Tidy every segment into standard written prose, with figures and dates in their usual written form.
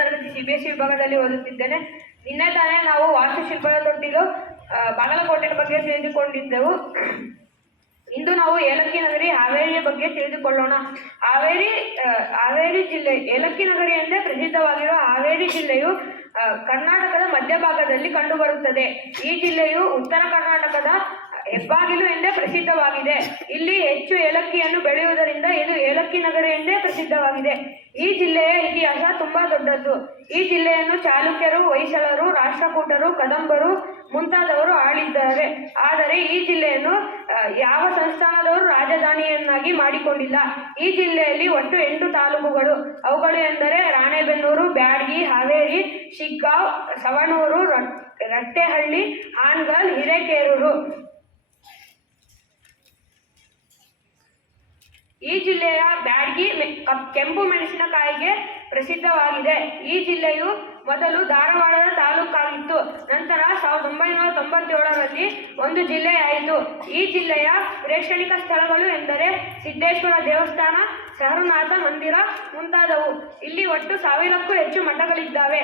ತರಗತಿ CBSE ವಿಭಾಗದಲ್ಲಿ ಓದುತ್ತಿದ್ದೇನೆ. ನಿನ್ನೆ ತಾನೇ ನಾವು ವಾಸ್ತುಶಿಲ್ಪದ ತೊಟ್ಟಿಲು ಬಾಗಲಕೋಟೆ ಬಗ್ಗೆ ತಿಳಿದುಕೊಂಡಿದ್ದೆವು. ಇಂದು ನಾವು ಏಲಕ್ಕಿ ನಗರಿ ಹಾವೇರಿಯ ಬಗ್ಗೆ ತಿಳಿದುಕೊಳ್ಳೋಣ. ಹಾವೇರಿ ಜಿಲ್ಲೆ ಏಲಕ್ಕಿ ನಗರಿ ಎಂದೇ ಪ್ರಸಿದ್ಧವಾಗಿರುವ ಹಾವೇರಿ ಜಿಲ್ಲೆಯು ಕರ್ನಾಟಕದ ಮಧ್ಯಭಾಗದಲ್ಲಿ ಕಂಡುಬರುತ್ತದೆ. ಈ ಜಿಲ್ಲೆಯು ಉತ್ತರ ಕರ್ನಾಟಕದ ಹೆಬ್ಬಾಗಿಲು ಎಂದೇ ಪ್ರಸಿದ್ಧವಾಗಿದೆ. ಇಲ್ಲಿ ಹೆಚ್ಚು ಏಲಕ್ಕಿಯನ್ನು ಬೆಳೆಯುವುದರಿಂದ ಇದು ಏಲಕ್ಕಿ ನಗರಿ ಎಂದೇ ಪ್ರಸಿದ್ಧವಾಗಿದೆ. ಈ ಜಿಲ್ಲೆಯ ಇತಿಹಾಸ ತುಂಬಾ ದೊಡ್ಡದ್ದು. ಈ ಜಿಲ್ಲೆಯನ್ನು ಚಾಲುಕ್ಯರು, ಹೊಯ್ಸಳರು, ರಾಷ್ಟ್ರಕೂಟರು, ಕದಂಬರು ಮುಂತಾದವರು ಆಳಿದ್ದಾರೆ. ಆದರೆ ಈ ಜಿಲ್ಲೆಯನ್ನು ಯಾವ ಸಂಸ್ಥಾನದವರು ರಾಜಧಾನಿಯನ್ನಾಗಿ ಮಾಡಿಕೊಂಡಿಲ್ಲ. ಈ ಜಿಲ್ಲೆಯಲ್ಲಿ ಒಟ್ಟು 8 ತಾಲೂಕುಗಳು. ಅವುಗಳು ಎಂದರೆ ರಾಣೆಬೆನ್ನೂರು, ಬ್ಯಾಡಗಿ, ಹಾವೇರಿ, ಶಿಗ್ಗಾಂವ್, ಸವಣೂರು, ರಟ್ಟೆಹಳ್ಳಿ, ಹಾನಗಲ್, ಹಿರೇಕೆರೂರು. ಈ ಜಿಲ್ಲೆಯ ಬ್ಯಾಡಗಿ ಕೆಂಪು ಮೆಣಸಿನಕಾಯಿಗೆ ಪ್ರಸಿದ್ಧವಾಗಿದೆ. ಈ ಜಿಲ್ಲೆಯು ಮೊದಲು ಧಾರವಾಡದ ತಾಲೂಕಾಗಿತ್ತು. ನಂತರ 1997ರಲ್ಲಿ ಒಂದು ಜಿಲ್ಲೆಯಾಯಿತು. ಈ ಜಿಲ್ಲೆಯ ಪ್ರೇಕ್ಷಣಿಕ ಸ್ಥಳಗಳು ಎಂದರೆ ಸಿದ್ದೇಶ್ವರ ದೇವಸ್ಥಾನ, ಸಹರನಾಥ ಮಂದಿರ ಮುಂತಾದವು. ಇಲ್ಲಿ ಒಟ್ಟು 1000ಕ್ಕೂ ಹೆಚ್ಚು ಮಠಗಳಿದ್ದಾವೆ.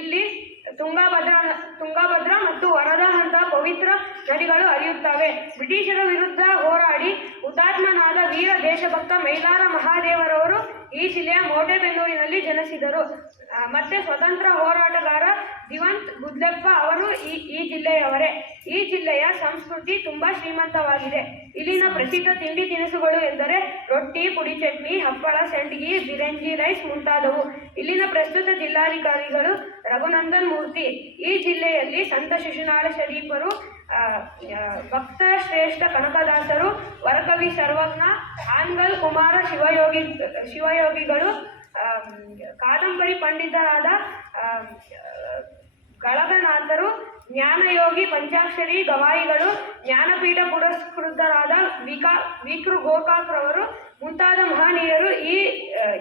ಇಲ್ಲಿ ತುಂಗಭದ್ರಾ ಮತ್ತು ವರದಾ ಅಂತ ಪವಿತ್ರ ನದಿಗಳು ಹರಿಯುತ್ತವೆ. ಬ್ರಿಟಿಷರ ವಿರುದ್ಧ ಹೋರಾಡಿ ಹುತಾತ್ಮನಾದ ವೀರ ದೇಶಭಕ್ತ ಮೈಲಾರ ಮಹಾದೇವರವರು ಈ ಜಿಲ್ಲೆಯ ಮೋಟೆಬೆನ್ನೂರಿನಲ್ಲಿ ಜನಿಸಿದರು. ಮತ್ತೆ ಸ್ವತಂತ್ರ ಹೋರಾಟಗಾರ ದಿವಂತ್ ಗುದ್ಲೆಪ್ಪ ಅವರು ಈ ಜಿಲ್ಲೆಯವರೇ. ಈ ಜಿಲ್ಲೆಯ ಸಂಸ್ಕೃತಿ ತುಂಬಾ ಶ್ರೀಮಂತವಾಗಿದೆ. ಇಲ್ಲಿನ ಪ್ರಸಿದ್ಧ ತಿಂಡಿ ತಿನಿಸುಗಳು ಎಂದರೆ ರೊಟ್ಟಿ, ಪುಡಿ ಚಟ್ನಿ, ಹಪ್ಪಳ, ಸಂಡಿಗೆ, ಬಿರಂಜಿ ರೈಸ್ ಮುಂತಾದವು. ಇಲ್ಲಿನ ಪ್ರಸ್ತುತ ಜಿಲ್ಲಾಧಿಕಾರಿಗಳು ರಘುನಂದನ್ ಮೂರ್ತಿ. ಈ ಜಿಲ್ಲೆಯಲ್ಲಿ ಸಂತ ಶಿಶುನಾಳ ಶರೀಫರು, ಭಕ್ತ ಶ್ರೇಷ್ಠ ಕನಕದಾಸರು, ವರಕವಿ ಸರ್ವಜ್ಞ, ಹಾನಗಲ್ ಕುಮಾರ ಶಿವಯೋಗಿಗಳು, ಕಾದಂಬರಿ ಪಂಡಿತರಾದ ಗಳಗನಾಥರು, ಜ್ಞಾನಯೋಗಿ ಪಂಚಾಕ್ಷರಿ ಗವಾಯಿಗಳು, ಜ್ಞಾನಪೀಠ ಪುರಸ್ಕೃತರಾದ ವಿಕೃ ಗೋಕಾಕ್ರವರು ಮುಂತಾದ ಮಹನೀಯರು ಈ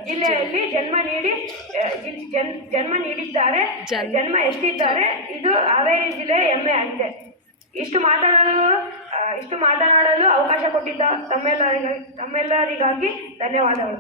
ಜಿಲ್ಲೆಯಲ್ಲಿ ಜನ್ಮ ನೀಡಿದ್ದಾರೆ, ಜನ್ಮ ಎತ್ತಿದ್ದಾರೆ. ಇದು ಹಾವೇರಿ ಜಿಲ್ಲೆಯ ಹೆಮ್ಮೆ ಆಗಿದೆ. ಇಷ್ಟು ಮಾತನಾಡಲು ಅವಕಾಶ ಕೊಟ್ಟಿದ್ದ ತಮ್ಮೆಲ್ಲರಿಗಾಗಿ ಧನ್ಯವಾದಗಳು.